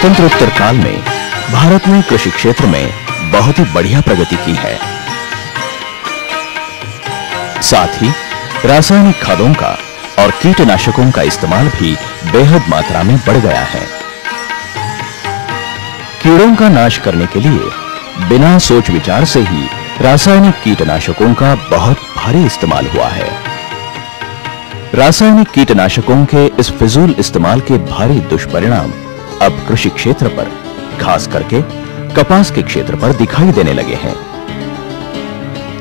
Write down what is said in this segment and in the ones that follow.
स्वातंत्रोत्तर काल में भारत ने कृषि क्षेत्र में बहुत ही बढ़िया प्रगति की है। साथ ही रासायनिक खादों का और कीटनाशकों का इस्तेमाल भी बेहद मात्रा में बढ़ गया है। कीड़ों का नाश करने के लिए बिना सोच विचार से ही रासायनिक कीटनाशकों का बहुत भारी इस्तेमाल हुआ है। रासायनिक कीटनाशकों के इस फिजूल इस्तेमाल के भारी दुष्परिणाम अब कृषि क्षेत्र पर, खास करके कपास के क्षेत्र पर दिखाई देने लगे हैं।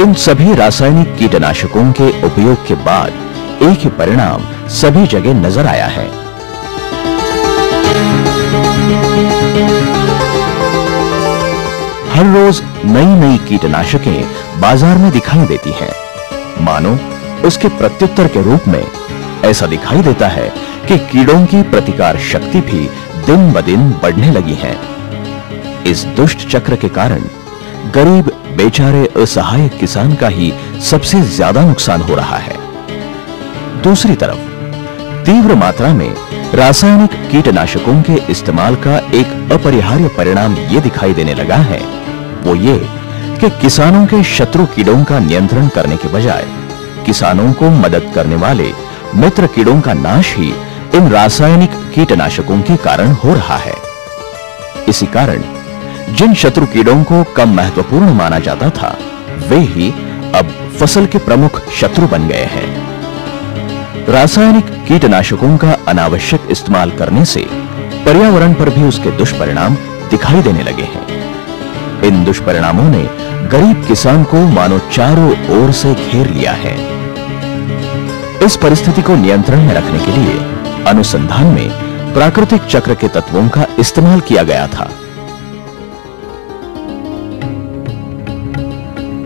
इन सभी रासायनिक कीटनाशकों के उपयोग के बाद एक ही परिणाम सभी जगह नजर आया है। हर रोज नई नई कीटनाशकें बाजार में दिखाई देती हैं। मानो उसके प्रत्युत्तर के रूप में ऐसा दिखाई देता है कि कीड़ों की प्रतिकार शक्ति भी दिन ब दिन बढ़ने लगी है। इस दुष्ट चक्र के कारण गरीब बेचारे असहाय किसान का ही सबसे ज्यादा नुकसान हो रहा है। दूसरी तरफ तीव्र मात्रा में रासायनिक कीटनाशकों के इस्तेमाल का एक अपरिहार्य परिणाम ये दिखाई देने लगा है, वो ये कि किसानों के शत्रु कीड़ों का नियंत्रण करने के बजाय किसानों को मदद करने वाले मित्र कीड़ों का नाश ही इन रासायनिक कीटनाशकों के कारण हो रहा है। इसी कारण जिन शत्रु कीड़ों को कम महत्वपूर्ण माना जाता था, वे ही अब फसल के प्रमुख शत्रु बन गए हैं। रासायनिक कीटनाशकों का अनावश्यक इस्तेमाल करने से पर्यावरण पर भी उसके दुष्परिणाम दिखाई देने लगे हैं। इन दुष्परिणामों ने गरीब किसान को मानो चारों ओर से घेर लिया है। इस परिस्थिति को नियंत्रण में रखने के लिए अनुसंधान में प्राकृतिक चक्र के तत्वों का इस्तेमाल किया गया था।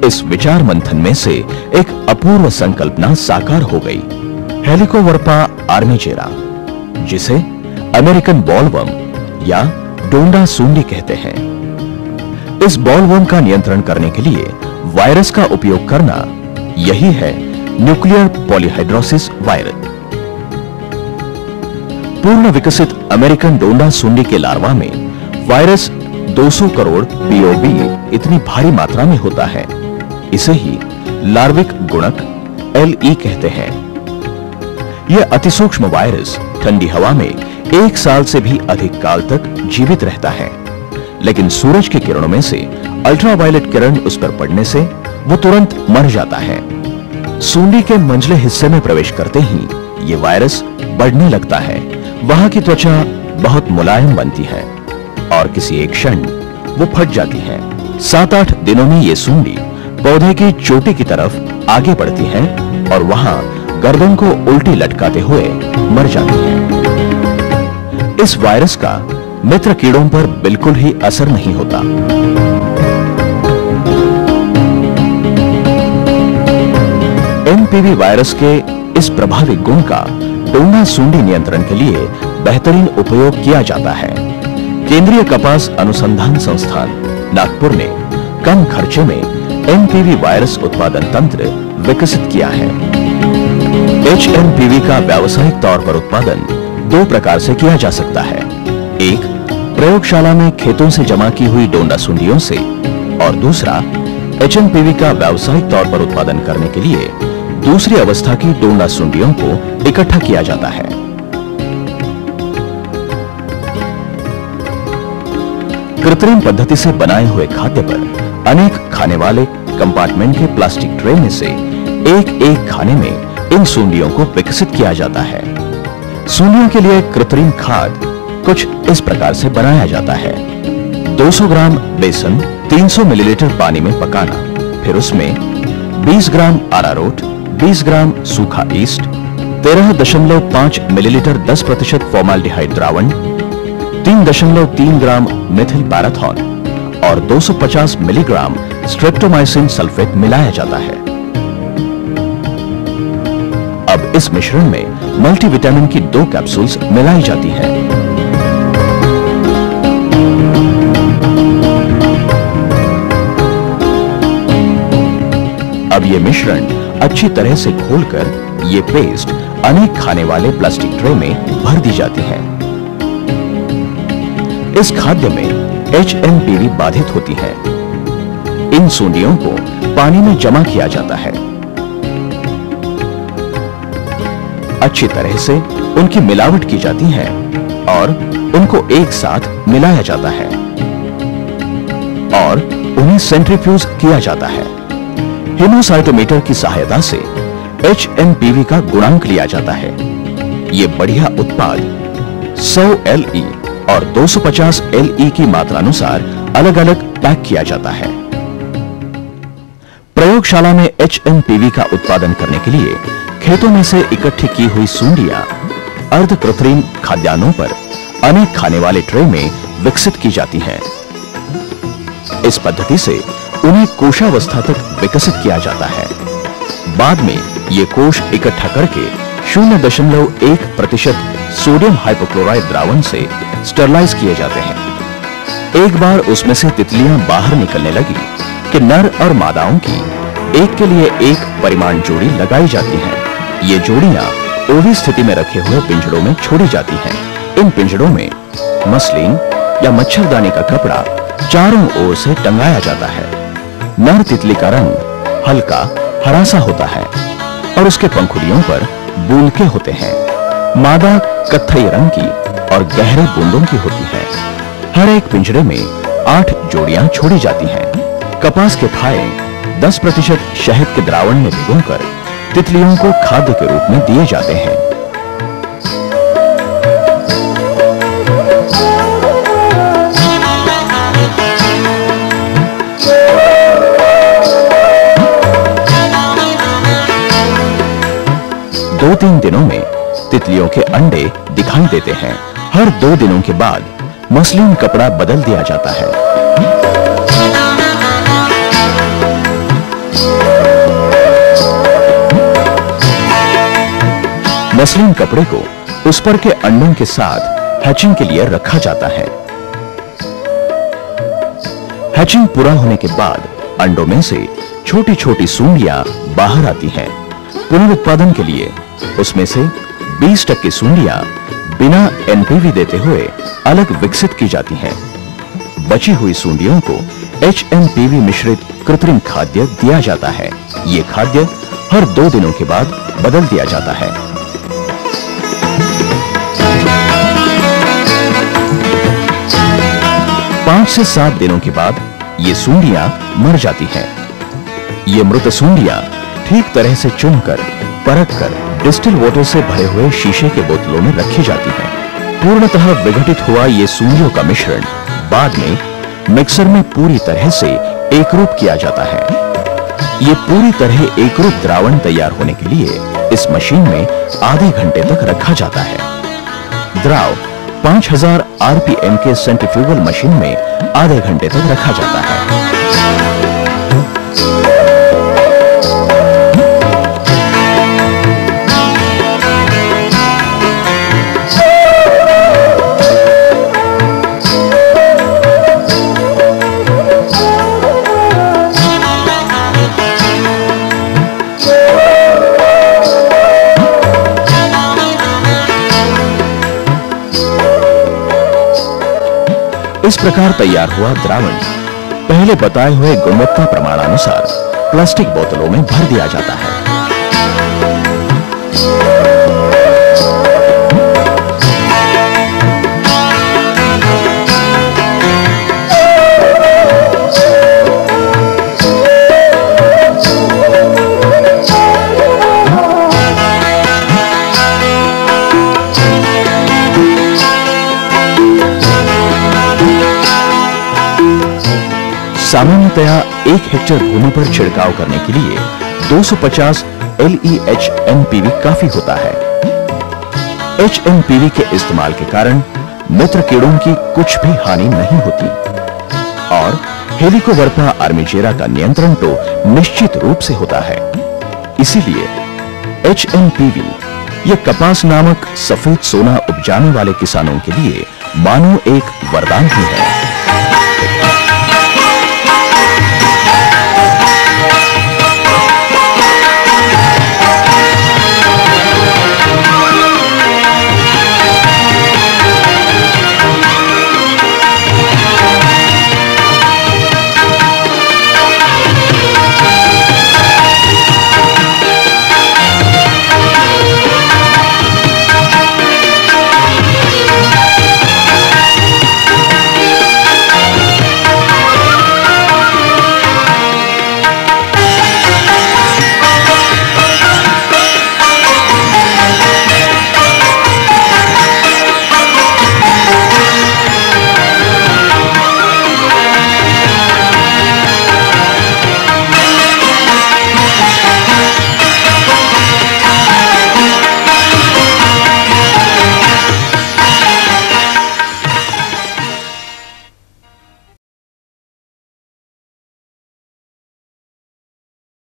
इस विचार मंथन में से एक अपूर्व संकल्पना साकार हो गई, हेलिकोवर्पा आर्मीचेरा, जिसे अमेरिकन बॉलवर्म या डोंडा सूंडी कहते हैं। इस बॉलवर्म का नियंत्रण करने के लिए वायरस का उपयोग करना, यही है न्यूक्लियर पॉलीहाइड्रोसिस वायरस। पूर्ण विकसित अमेरिकन डोंडा सूंडी के लार्वा में वायरस 200 करोड़ पीओबी इतनी भारी मात्रा में होता है। इसे ही लार्विक गुणक LE कहते हैं। यह अतिसूक्ष्म वायरस ठंडी हवा में 1 साल से भी अधिक काल तक जीवित रहता है, लेकिन सूरज की किरणों में से अल्ट्रावायलेट किरण उस पर पड़ने से वो तुरंत मर जाता है। सूंडी के मंझले हिस्से में प्रवेश करते ही ये वायरस बढ़ने लगता है। वहां की त्वचा बहुत मुलायम बनती है और किसी एक क्षण वो फट जाती है। 7-8 दिनों में ये सूंडी पौधे की चोटी की तरफ आगे बढ़ती है और वहां गर्दन को उल्टी लटकाते हुए मर जाती है। इस वायरस का मित्र कीड़ों पर बिल्कुल ही असर नहीं होता। MPV वायरस के इस प्रभावी गुण का डोंडा सूंडी नियंत्रण के लिए बेहतरीन उपयोग किया जाता है। केंद्रीय कपास अनुसंधान संस्थान नागपुर ने कम खर्चे में MPV वायरस उत्पादन तंत्र विकसित किया है। HMPV का व्यावसायिक तौर पर उत्पादन 2 प्रकार से किया जा सकता है। एक, प्रयोगशाला में खेतों से जमा की हुई डोंडा सूंडियों से, और दूसरा HMPV का व्यावसायिक तौर पर उत्पादन करने के लिए दूसरी अवस्था की डोंडा सूंडियों को इकट्ठा किया जाता है। कृत्रिम पद्धति से बनाए हुए खाद्य पर अनेक खाने वाले कंपार्टमेंट के प्लास्टिक ट्रे में से एक खाने में इन सूंडियों को विकसित किया जाता है। सूंडियों के लिए कृत्रिम खाद कुछ इस प्रकार से बनाया जाता है। 200 ग्राम बेसन 300 मिलीलीटर पानी में पकाना, फिर उसमें 20 ग्राम अरारोट, 20 ग्राम सूखा ईस्ट, 13.5 मिलीलीटर 10% फॉर्माल्डिहाइड द्रावण, 3.3 ग्राम मिथिल पैराथॉन और 250 मिलीग्राम स्ट्रेप्टोमाइसिन सल्फेट मिलाया जाता है। अब इस मिश्रण में मल्टीविटामिन की 2 कैप्सूल्स मिलाई जाती हैं। अब ये मिश्रण अच्छी तरह से घोलकर ये पेस्ट अनेक खाने वाले प्लास्टिक ट्रे में भर दी जाती है। इस खाद्य में HMPV बाधित होती है। इन सूंडियों को पानी में जमा किया जाता है। अच्छी तरह से उनकी मिलावट की जाती है और उनको एक साथ मिलाया जाता है और उन्हें सेंट्रीफ्यूज किया जाता है। हेमोसाइटोमीटर की सहायता से HMPV का गुणांक लिया जाता है। यह बढ़िया उत्पाद 100 LE और 250 LE की मात्रानुसार अलग-अलग पैक किया जाता है। प्रयोगशाला में HMPV का उत्पादन करने के लिए खेतों में से इकट्ठी की हुई सूंडियां अर्ध कृत्रिम खाद्यान्नों पर अनेक खाने वाले ट्रे में विकसित की जाती हैं। इस पद्धति से उन्हें कोशावस्था तक विकसित किया जाता है। बाद में ये कोश इकट्ठा करके 0.1% सोडियम हाइपोक्लोराइड द्रावण से स्टरलाइज किए जाते हैं। एक बार उसमें से तितलियां बाहर निकलने लगी कि नर और मादाओं की एक के लिए एक परिमाण जोड़ी लगाई जाती है। ये जोड़ियां ओवी स्थिति में रखे हुए पिंजड़ों में छोड़ी जाती हैं। इन पिंजड़ों में मसलिन या मच्छरदानी का कपड़ा चारों ओर से टंगाया जाता है। नर तितली का रंग हल्का हरा सा होता है और उसके पंखुड़ियों पर बूंदके होते हैं। मादा कत्थई रंग की और गहरे बूंदों की होती है। हर एक पिंजरे में 8 जोड़ियां छोड़ी जाती हैं। कपास के फाये 10% शहद के द्रावण में भिगोकर तितलियों को खाद्य के रूप में दिए जाते हैं। दो 3 दिनों में तितलियों के अंडे दिखाई देते हैं। हर 2 दिनों के बाद मसलिन कपड़ा बदल दिया जाता है। मसलिन कपड़े को उस पर के अंडों के साथ हैचिंग के लिए रखा जाता है। हैचिंग पूरा होने के बाद अंडों में से छोटी छोटी सूंडियां बाहर आती हैं। पुनरुत्पादन के लिए उसमें से 20% सूंडियां बिना NPV देते हुए अलग विकसित की जाती हैं। बची हुई सूंडियों को HMPV मिश्रित कृत्रिम खाद्य दिया जाता है। ये खाद्य हर 2 दिनों के बाद बदल दिया जाता है। पांच से 7 दिनों के बाद ये सूंडियां मर जाती हैं। ये मृत सूंडियां ठीक तरह से चुनकर परखकर डिस्टिल वाटर से भरे हुए शीशे के बोतलों में रखी जाती हैं। पूर्णतः विघटित हुआ ये सूंडियों का मिश्रण बाद में मिक्सर में पूरी तरह से एकरूप किया जाता है। ये पूरी तरह एकरूप द्रावण तैयार होने के लिए इस मशीन में आधे घंटे तक रखा जाता है। द्राव 5000 RPM के सेंट्रीफ्यूगल मशीन में आधे घंटे तक रखा जाता है। इस प्रकार तैयार हुआ द्रावण पहले बताए हुए गुणवत्ता प्रमाणानुसार प्लास्टिक बोतलों में भर दिया जाता है। सामान्यतया 1 हेक्टेयर भूमि पर छिड़काव करने के लिए 250 LEHMPV काफी होता है। HMPV के इस्तेमाल के कारण मित्र कीड़ों की कुछ भी हानि नहीं होती और हेलिकोवर्पा आर्मिजेरा का नियंत्रण तो निश्चित रूप से होता है। इसीलिए HMPV यह कपास नामक सफेद सोना उपजाने वाले किसानों के लिए मानो एक वरदान ही है।